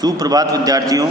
सुप्रभात विद्यार्थियों,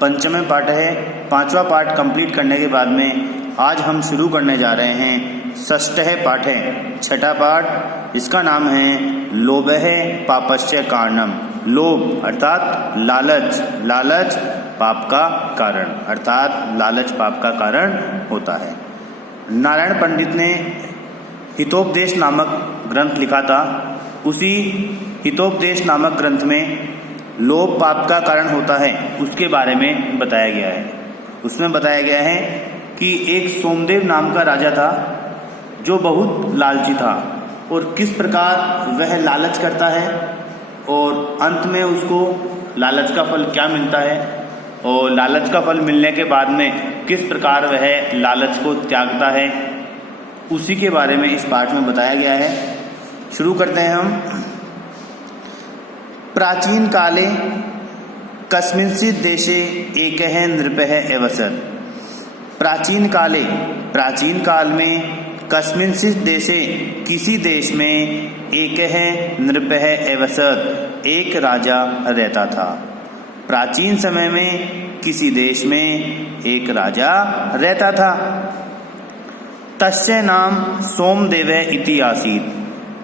पंचम पाठ है। पांचवा पाठ कंप्लीट करने के बाद में आज हम शुरू करने जा रहे हैं षष्ठः पाठ है, छठा पाठ। इसका नाम है लोभः पापस्य कारणम। लोभ अर्थात लालच, लालच पाप का कारण, अर्थात लालच पाप का कारण होता है। नारायण पंडित ने हितोपदेश नामक ग्रंथ लिखा था। उसी हितोपदेश नामक ग्रंथ में लोभ पाप का कारण होता है उसके बारे में बताया गया है। उसमें बताया गया है कि एक सोमदेव नाम का राजा था जो बहुत लालची था और किस प्रकार वह लालच करता है और अंत में उसको लालच का फल क्या मिलता है और लालच का फल मिलने के बाद में किस प्रकार वह लालच को त्यागता है, उसी के बारे में इस पाठ में बताया गया है। शुरू करते हैं हम। प्राचीन काले कस्मिंश्चित् देशे एकः नृपः अवसत्। प्राचीन काले, प्राचीन काल में कस्मिंश्चित् देशे, किसी देश में एकः नृपः अवसत्, एक राजा रहता था। प्राचीन समय में किसी देश में एक राजा रहता था। तस्य नाम सोमदेवः इति आसीत्।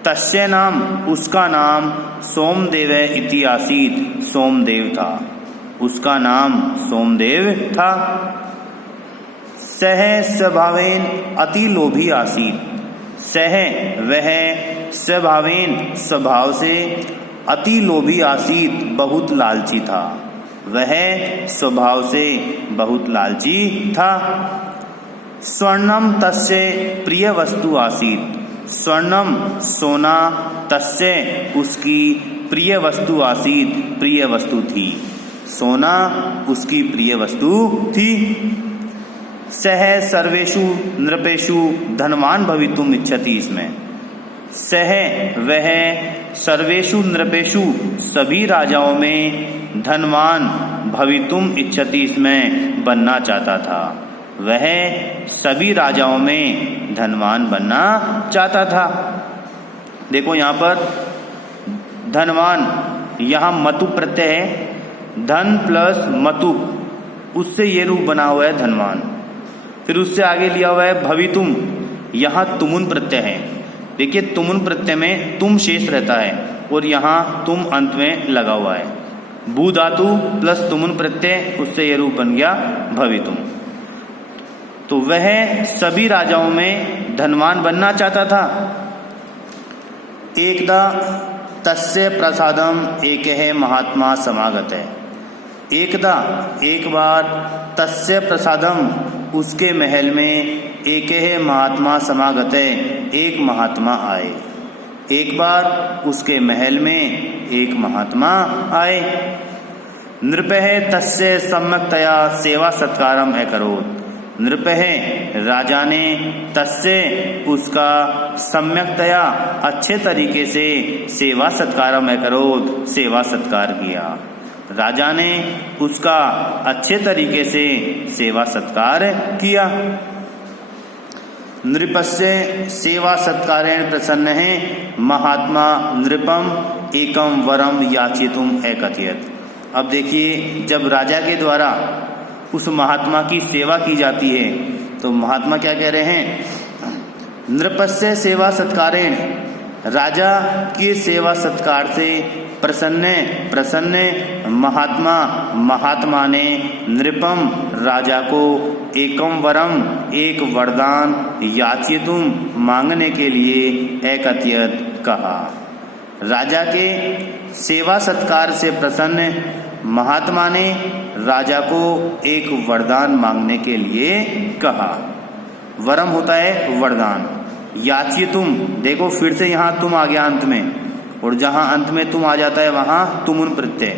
तस्य नाम, उसका नाम सोमदेव इति आसीत्, सोमदेव था, उसका नाम सोमदेव था। सह स्वभावेन अति लोभी आसीत्। सह वह, स्वभावेन स्वभाव से, अति लोभी आसीत् बहुत लालची था, वह स्वभाव से बहुत लालची था। स्वर्णम तस्य प्रिय वस्तु आसीत्। स्वर्णम सोना, तस्य उसकी, प्रिय वस्तु आसीत् प्रिय वस्तु थी, सोना उसकी प्रिय वस्तु थी। सह सर्वेषु नृपेषु धनवान भवितुम इच्छति। इसमें सह वह, सर्वेषु नृपेषु सभी राजाओं में, धनवान भवितुम इच्छति इसमें बनना चाहता था, वह सभी राजाओं में धनवान बनना चाहता था। देखो यहाँ पर धनवान, यहाँ मतु प्रत्यय है, धन प्लस मतु, उससे ये रूप बना हुआ है धनवान। फिर उससे आगे लिया हुआ है भवितुम, यहाँ तुमुन प्रत्यय है। देखिए तुमुन प्रत्यय में तुम शेष रहता है और यहाँ तुम अंत में लगा हुआ है। भू धातु प्लस तुमुन प्रत्यय, उससे ये रूप बन गया भवितुम। तो वह सभी राजाओं में धनवान बनना चाहता था। एकदा तस्य प्रसादम एकः महात्मा समागतः। एकदा, एक बार, तस्य प्रसादम उसके महल में, एकः महात्मा समागतः एक महात्मा आए। एक बार उसके महल में एक महात्मा आए। नृपः तस्य सम्यक्तया सेवा सत्कारम अकरोत्। नृपः राजा ने, तस्य उसका, सम्यक्तया अच्छे तरीके से, सेवा सत्कारम अकरोत् सेवा सत्कार किया। राजा ने उसका अच्छे तरीके से सेवा सत्कार किया। नृपस्य सेवा सत्कारेण प्रसन्न है महात्मा नृपम एकम वरम याचितुम अकथयत्। अब देखिए, जब राजा के द्वारा उस महात्मा की सेवा की जाती है तो महात्मा क्या कह रहे हैं? नृपस्य सेवा सत्कारेण, राजा के सेवा सत्कार से प्रसन्न महात्मा, महात्मा ने नृपम राजा को एकम वरम एक वरदान याचितुम मांगने के लिए अकथयत् कहा। राजा के सेवा सत्कार से प्रसन्न महात्मा ने राजा को एक वरदान मांगने के लिए कहा। वरम होता है वरदान। याचितुम, देखो फिर से यहाँ तुम आ गया अंत में, और जहाँ अंत में तुम आ जाता है वहाँ तुमुन प्रत्यय।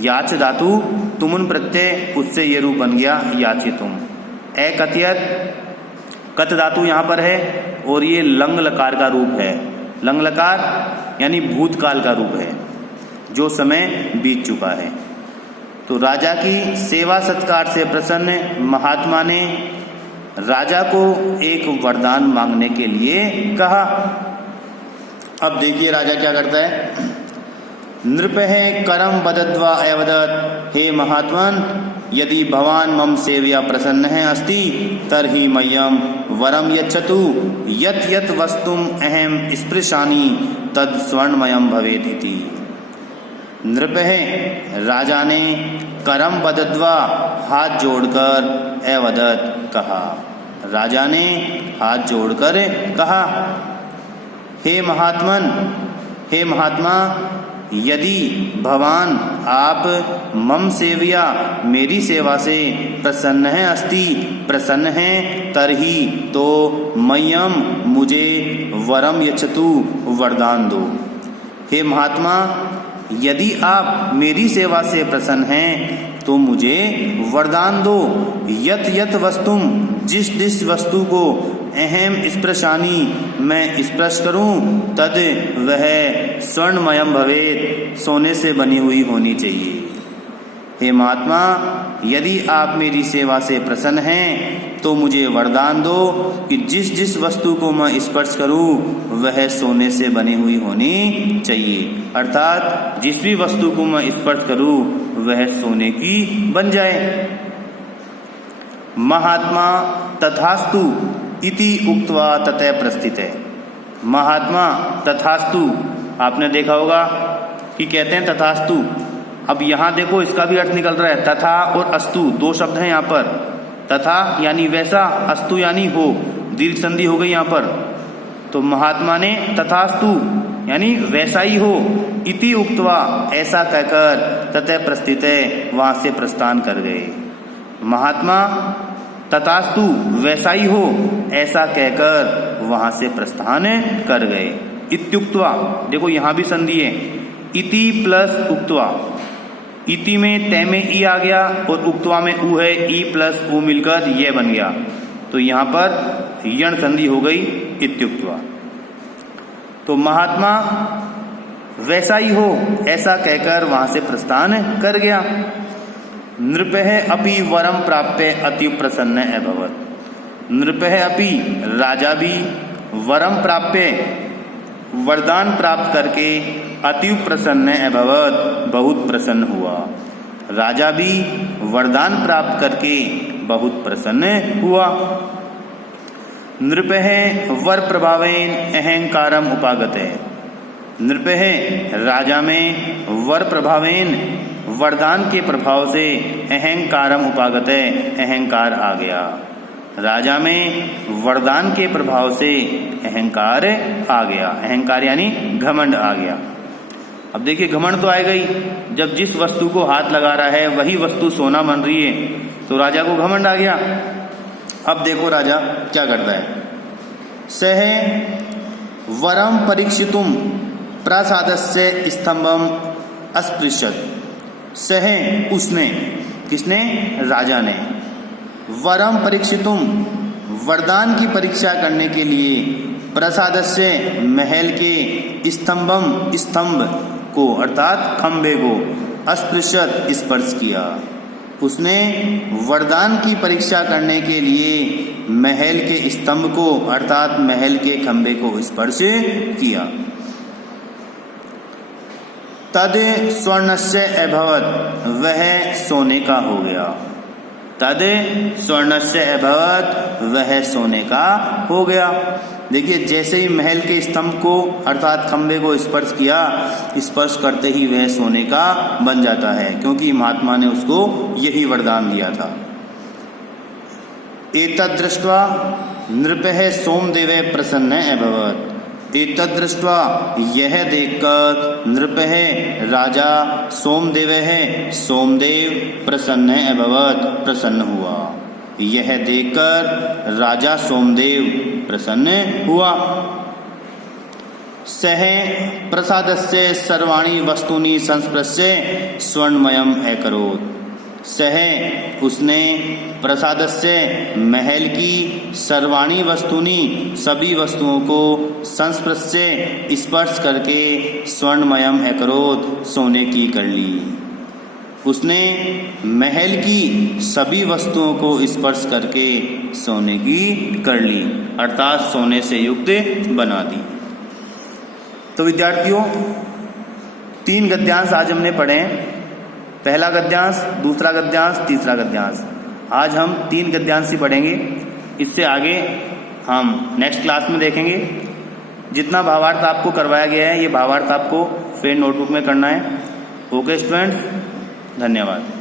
याच धातु तुमुन प्रत्यय, उससे ये रूप बन गया याचितुम। अकथयत्, कत धातु यहाँ पर है और ये लंग लकार का रूप है। लंग लकार यानी भूतकाल का रूप है, जो समय बीत चुका है। तो राजा की सेवा सत्कार से प्रसन्न महात्मा ने राजा को एक वरदान मांगने के लिए कहा। अब देखिए राजा क्या करता है। नृपः करम बदद्वा अवदत्, हे महात्मन, यदि भवान मम सेवया प्रसन्नः अस्ति तर्हि मह्यं वरम यच्छतु, यत् यत् वस्तुम अहम स्पृशामि तद स्वर्णमयम भवेत् इति। नृपः, राजा ने करम बदद्वा, हाथ जोड़कर, अवदत्, कहा। राजा ने हाथ जोड़कर कहा, हे महात्मन, हे महात्मा, यदि भवान आप मम सेवया, मेरी सेवा से प्रसन्न है अस्ति, प्रसन्न है, तर्हि तो मह्यम, मुझे, वरम यच्छतु, वरदान दो। हे महात्मा, यदि आप मेरी सेवा से प्रसन्न हैं तो मुझे वरदान दो। यत यत वस्तुम, जिस जिस वस्तु को अहम स्पृशानी, मैं स्पर्श करूं, तद वह स्वर्णमयम भवेत्, सोने से बनी हुई होनी चाहिए। हे महात्मा, यदि आप मेरी सेवा से प्रसन्न हैं तो मुझे वरदान दो कि जिस जिस वस्तु को मैं स्पर्श करूं वह सोने से बनी हुई होनी चाहिए। अर्थात जिस भी वस्तु को मैं स्पर्श करूं वह सोने की बन जाए। महात्मा तथास्तु इति उक्त्वा ततः प्रस्थित है। महात्मा तथास्तु, आपने देखा होगा कि कहते हैं तथास्तु। अब यहाँ देखो इसका भी अर्थ निकल रहा है, तथा और अस्तु दो शब्द हैं यहाँ पर। तथा यानी वैसा, अस्तु यानी हो, दीर्घ संधि हो गई यहाँ पर। तो महात्मा ने तथास्तु यानी वैसा ही हो, इति उक्त्वा, ऐसा कहकर, ततः प्रस्थित है, वहां से प्रस्थान कर गए। महात्मा तथास्तु वैसा ही हो, ऐसा कहकर वहां से प्रस्थान कर गए। इत्युक्त्वा, देखो यहां भी संधि है, इति प्लस उक्त्वा। इति में तय में ई आ गया और उक्त्वा में उ है, ई प्लस उ मिलकर ये बन गया, तो यहां पर यण संधि हो गई, इत्युक्त्वा। तो महात्मा वैसा ही हो, ऐसा कहकर वहां से प्रस्थान कर गया। नृपः अपि वरम प्राप्य अति प्रसन्न अभवत्। नृपः अपि, राजा भी, वरम प्राप्य, वरदान प्राप्त करके, अति प्रसन्न अभवत्, बहुत प्रसन्न हुआ। राजा भी वरदान प्राप्त करके बहुत प्रसन्न हुआ। नृपः वर प्रभावेन अहंकारम उपागते। नृपः, राजा में, वर प्रभावेन, वरदान के प्रभाव से, अहंकारम उपागते, अहंकार आ गया। राजा में वरदान के प्रभाव से अहंकार आ गया। अहंकार यानी घमंड आ गया। अब देखिए घमंड तो आएगा ही, जब जिस वस्तु को हाथ लगा रहा है वही वस्तु सोना बन रही है, तो राजा को घमंड आ गया। अब देखो राजा क्या करता है। सह वरम परीक्षितुम प्रासादस्य स्तंभम अस्पृशत। सह, उसने, किसने, राजा ने, वरम परीक्षितुम, वरदान की परीक्षा करने के लिए, प्रसादस्य, महल के, स्तंभम, स्तंभ को अर्थात खंबे को, अस्पृशत, स्पर्श किया। उसने वरदान की परीक्षा करने के लिए महल के स्तंभ को अर्थात महल के खंबे को स्पर्श किया। तद स्वर्णस्य अभवत्, वह सोने का हो गया। तद स्वर्णस्य अभवत्, वह सोने का हो गया। देखिए जैसे ही महल के स्तंभ को अर्थात खंबे को स्पर्श किया, स्पर्श करते ही वह सोने का बन जाता है, क्योंकि महात्मा ने उसको यही वरदान दिया था। एतद् दृष्ट्वा नृपः सोमदेवे प्रसन्न अभवत्। एतद् दृष्ट्वा, यह देखकर, नृपः, राजा, सोमदेवः, सोमदेव, प्रसन्न अभवत्, प्रसन्न हुआ। यह देखकर राजा सोमदेव प्रसन्न हुआ। सह प्रसादस्य सर्वाणि वस्तूनि संस्पृश्य स्वर्णमयम अकरोत्। सह, उसने, प्रसादस्य, महल की, सर्वाणी वस्तुनि, सभी वस्तुओं को, संस्पृश्य, स्पर्श करके, स्वर्णमयम अकरोत्, सोने की कर ली। उसने महल की सभी वस्तुओं को स्पर्श करके सोने की कर ली, अर्थात सोने से युक्त बना दी। तो विद्यार्थियों, 3 गद्यांश आज हमने पढ़े हैं। पहला गद्यांश, दूसरा गद्यांश, तीसरा गद्यांश। आज हम 3 गद्यांश ही पढ़ेंगे। इससे आगे हम नेक्स्ट क्लास में देखेंगे। जितना भावार्थ आपको करवाया गया है ये भावार्थ आपको फिर नोटबुक में करना है। ओके स्टूडेंट्स, धन्यवाद।